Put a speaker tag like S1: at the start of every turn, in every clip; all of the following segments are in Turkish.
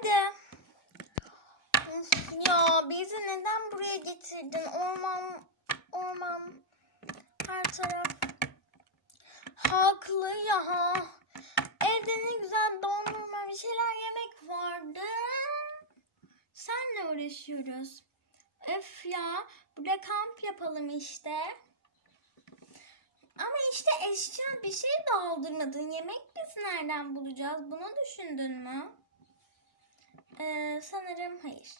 S1: hadi. Ya bizi neden buraya getirdin? Orman, orman, her taraf. Haklı ya. Evde ne güzel dondurma bir şeyler yemek vardı. Senle uğraşıyoruz. Öf ya. Burada kamp yapalım işte. Ama işte eşya bir şey doldurmadın. Yemek biz nereden bulacağız? Bunu düşündün mü? Ee, sanırım hayır.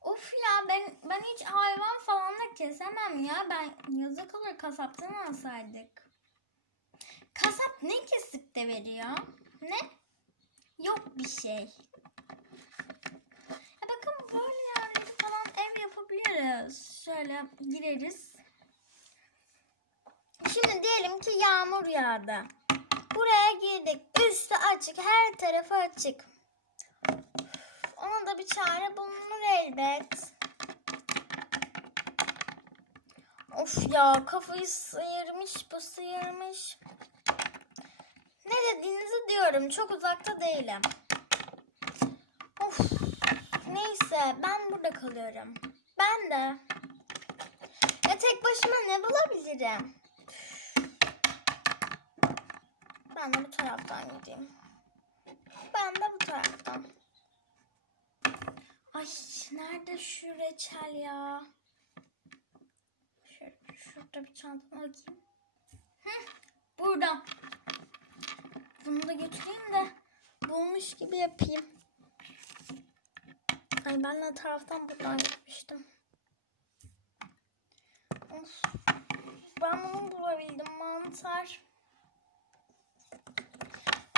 S1: Of ya ben ben hiç hayvan falan da kesemem ya. Ben yazık olur kasaptan alsaydık. Kasap ne kesip de veriyor? Ne? Yok bir şey. Ya bakın böyle yerleri falan ev yapabiliriz. Şöyle gireriz. Şimdi diyelim ki yağmur yağdı. Buraya girdik. Üstü açık, her tarafı açık. Bir çare bulunur elbet. Of ya kafayı sıyırmış bu sıyırmış. Ne dediğinizi diyorum. Çok uzakta değilim. Of. Neyse ben burada kalıyorum. Ben de. Ya tek başıma ne bulabilirim? Ben de bu taraftan gideyim. Ben de bu taraftan. Nerede şu reçel ya? Şöyle, şurada bir çantama bakayım. Hı, burada. Bunu da götüreyim de bulmuş gibi yapayım. Ay ben de taraftan buradan gitmiştim. Ben bunu bulabildim mantar.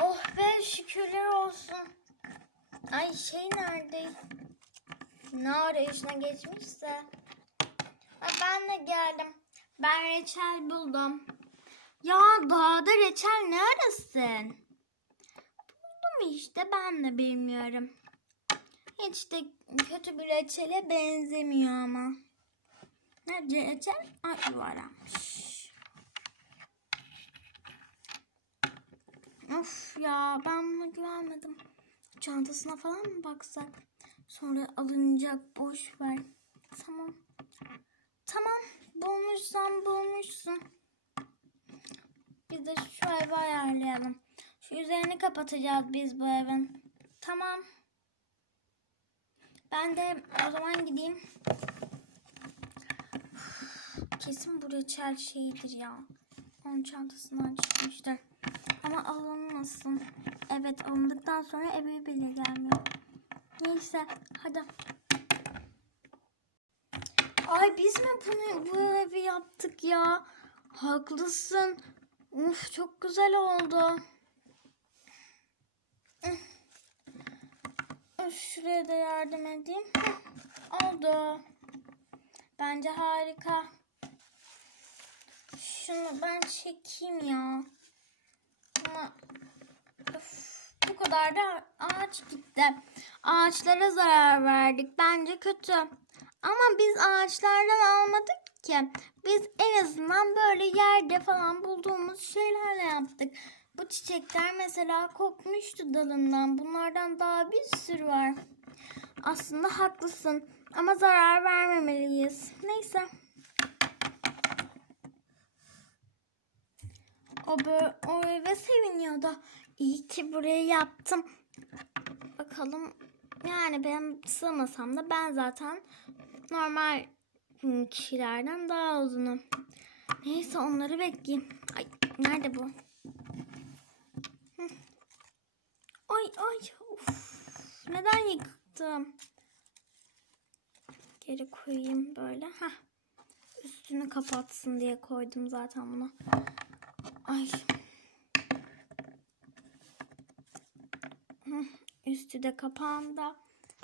S1: Oh be şükürler olsun. Ay şey nerede? Ne arayışına geçmişse. Ben de geldim. Ben reçel buldum. Ya dağda reçel ne arasın? Buldum işte ben de bilmiyorum. Hiç de kötü bir reçele benzemiyor ama. Nerede reçel? Ay yuvarlanmış. Of ya ben buna güvenmedim. Çantasına falan mı baksak? Sonra alınacak boş ver. Tamam. Tamam bulmuşsan bulmuşsun. Biz de şu evi ayarlayalım. Şu üzerini kapatacağız biz bu evin. Tamam. Ben de o zaman gideyim. Kesin bu reçel şeyidir ya. Onun çantasından çıkmıştır. Ama alınmasın. Evet alındıktan sonra eve bile gelmiyor. Neyse hadi. Ay biz mi bunu bu evi yaptık ya? Haklısın. Uf çok güzel oldu. Şuraya da yardım edeyim. Oldu. Bence harika. Şunu ben çekeyim ya. Ama bu kadar da ağaç gitti. Ağaçlara zarar verdik. Bence kötü. Ama biz ağaçlardan almadık ki. Biz en azından böyle yerde falan bulduğumuz şeylerle yaptık. Bu çiçekler mesela kopmuştu dalından. Bunlardan daha bir sürü var. Aslında haklısın. Ama zarar vermemeliyiz. Neyse. O, böyle, o eve seviniyor da. İyi ki burayı yaptım. Bakalım. Yani ben sığmasam da ben zaten normal kişilerden daha uzunum. Neyse onları bekleyeyim. Ay nerede bu? Hı. Ay ay of. Neden yıktım? Geri koyayım böyle. Heh. Üstünü kapatsın diye koydum zaten bunu. Ay. Üstü de kapandı.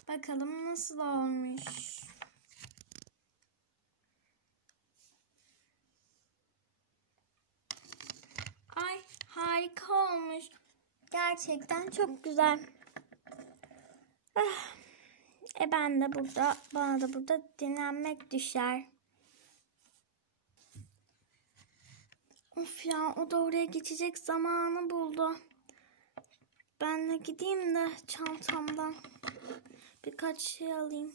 S1: Bakalım nasıl olmuş. Ay harika olmuş. Gerçekten çok güzel. Ah. E ben de burada, bana da burada dinlenmek düşer. Of ya o da oraya geçecek zamanı buldu. Ben de gideyim de çantamdan birkaç şey alayım.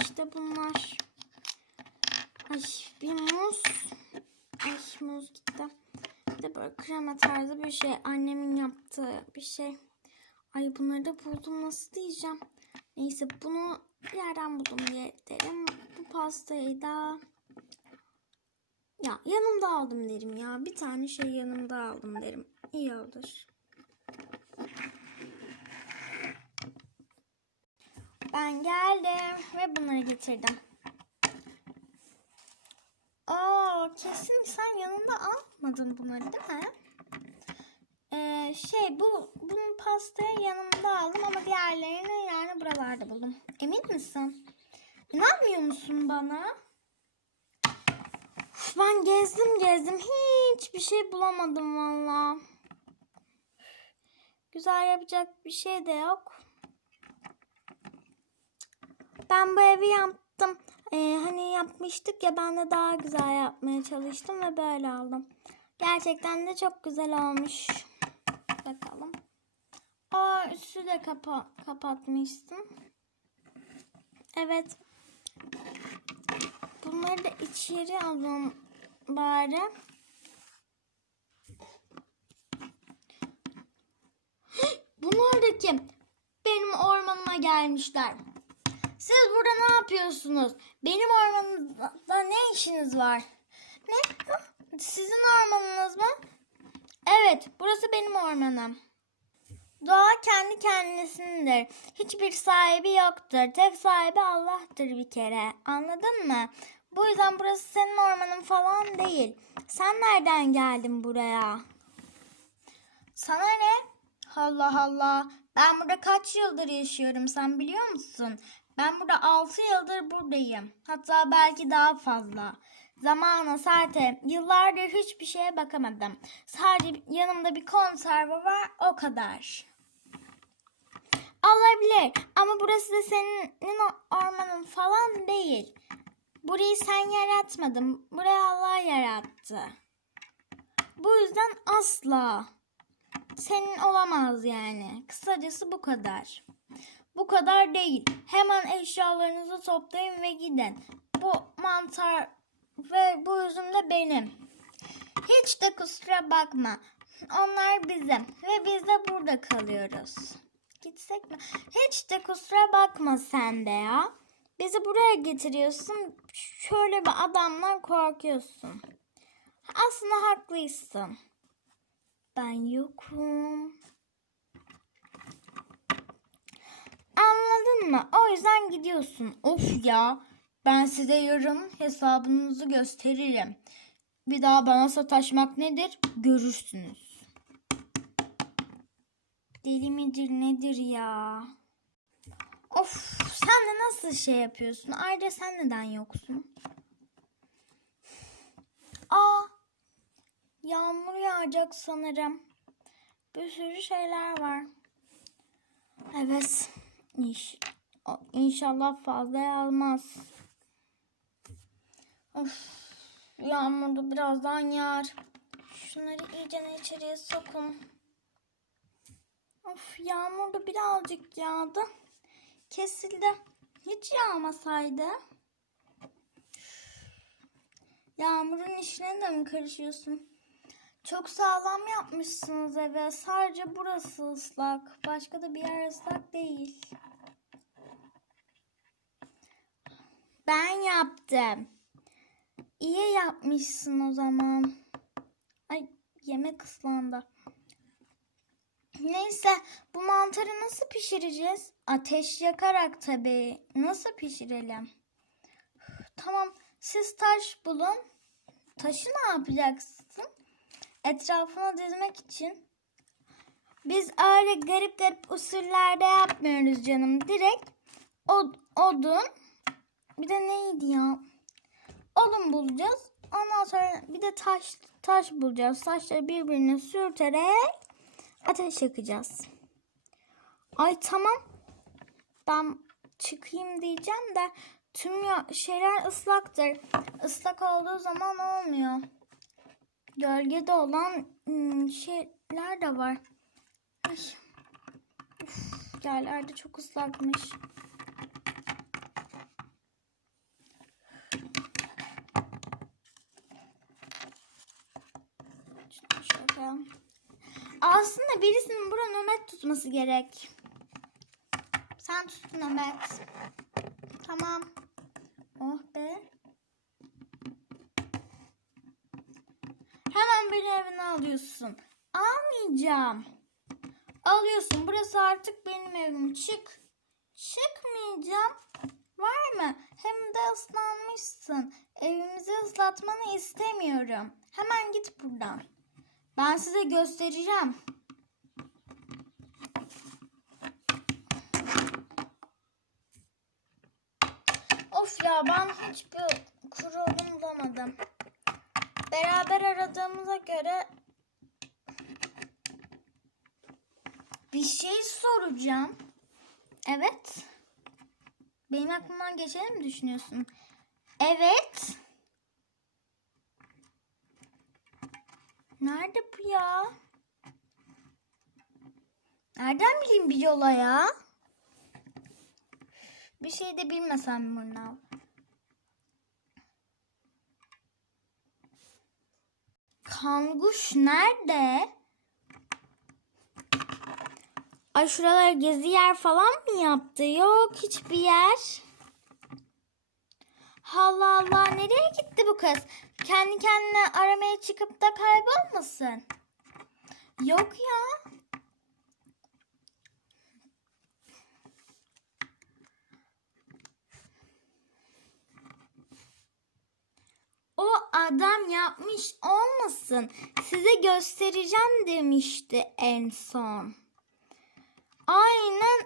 S1: İşte bunlar. Ay bir muz. Ay muz gitti. Bir de böyle krema tarzı bir şey. Annemin yaptığı bir şey. Ay bunları da buldum nasıl diyeceğim. Neyse bunu bir yerden buldum diye derim. Bu pastayı da ya yanımda aldım derim ya. Bir tane şey yanımda aldım derim. İyi olur. Ben geldim ve bunları getirdim. Aa, kesin sen yanında almadın bunları değil mi? Ee, şey bu bunun pastayı yanımda aldım ama diğerlerini yani buralarda buldum. Emin misin? İnanmıyor musun bana? Ben gezdim gezdim hiçbir şey bulamadım valla. Güzel yapacak bir şey de yok. Ben bu evi yaptım. Ee, hani yapmıştık ya ben de daha güzel yapmaya çalıştım ve böyle aldım. Gerçekten de çok güzel olmuş. Bakalım. Aa üstü de kapa kapatmışsın. Evet. Bunları da içeri alalım bari. Bunlar da kim? Benim ormanıma gelmişler. Siz burada ne yapıyorsunuz? Benim ormanımda ne işiniz var? Ne? Sizin ormanınız mı? Evet, burası benim ormanım. Doğa kendi kendisindir. Hiçbir sahibi yoktur. Tek sahibi Allah'tır bir kere. Anladın mı? Bu yüzden burası senin ormanın falan değil. Sen nereden geldin buraya? Sana ne? Allah Allah. Ben burada kaç yıldır yaşıyorum sen biliyor musun? Ben burada 6 yıldır buradayım. Hatta belki daha fazla. Zamana saate yıllardır hiçbir şeye bakamadım. Sadece yanımda bir konserve var o kadar. Olabilir ama burası da senin ormanın falan değil. Burayı sen yaratmadın. Burayı Allah yarattı. Bu yüzden asla senin olamaz yani. Kısacası bu kadar. Bu kadar değil. Hemen eşyalarınızı toplayın ve gidin. Bu mantar ve bu üzüm de benim. Hiç de kusura bakma. Onlar bizim ve biz de burada kalıyoruz. Gitsek mi? Hiç de kusura bakma sen de ya. Bizi buraya getiriyorsun. Şöyle bir adamdan korkuyorsun. Aslında haklısın. Ben yokum. Anladın mı? O yüzden gidiyorsun. Of ya. Ben size yarın hesabınızı gösteririm. Bir daha bana sataşmak nedir? Görürsünüz. Deli midir nedir ya? Of sen de nasıl şey yapıyorsun? Ayrıca sen neden yoksun? Aa yağmur yağacak sanırım. Bir sürü şeyler var. Evet. İnş İnşallah fazla yağmaz. Of, yağmur da birazdan yağar. Şunları iyice içeriye sokun. Of yağmur da birazcık yağdı. Kesildi. Hiç yağmasaydı. Yağmurun işine de mi karışıyorsun? Çok sağlam yapmışsınız eve. Sadece burası ıslak. Başka da bir yer ıslak değil. Ben yaptım. İyi yapmışsın o zaman. Ay yemek ıslandı. Neyse bu mantarı nasıl pişireceğiz? Ateş yakarak tabii. Nasıl pişirelim? Tamam siz taş bulun. Taşı ne yapacaksın? Etrafına dizmek için. Biz öyle garip garip usullerde yapmıyoruz canım. Direkt od, odun bir de neydi ya? Odun bulacağız. Ondan sonra bir de taş taş bulacağız. Taşları birbirine sürterek ateş yakacağız. Ay tamam. Ben çıkayım diyeceğim de tüm şeyler ıslaktır. Islak olduğu zaman olmuyor. Gölgede olan hmm, şeyler de var. Ay. Yerlerde çok ıslakmış. Şöyle. Aslında birisinin bura nöbet tutması gerek. Sen tut nöbet. Tamam. Oh be. Hemen beni evine alıyorsun. Almayacağım. Alıyorsun. Burası artık benim evim. Çık. Çıkmayacağım. Var mı? Hem de ıslanmışsın. Evimizi ıslatmanı istemiyorum. Hemen git buradan. Ben size göstereceğim. Of ya ben hiçbir kuru odun bulamadım. Beraber aradığımıza göre bir şey soracağım. Evet. Benim aklımdan geçeni mi düşünüyorsun? Evet. Nerede bu ya? Nereden bileyim bir yola ya? Bir şey de bilmesem Mırnav. Kanguş nerede? Ay şuralara gezi yer falan mı yaptı? Yok hiçbir yer. Allah Allah nereye gitti bu kız? Kendi kendine aramaya çıkıp da kaybolmasın. Yok ya. O adam yapmış olmasın. Size göstereceğim demişti en son. Aynen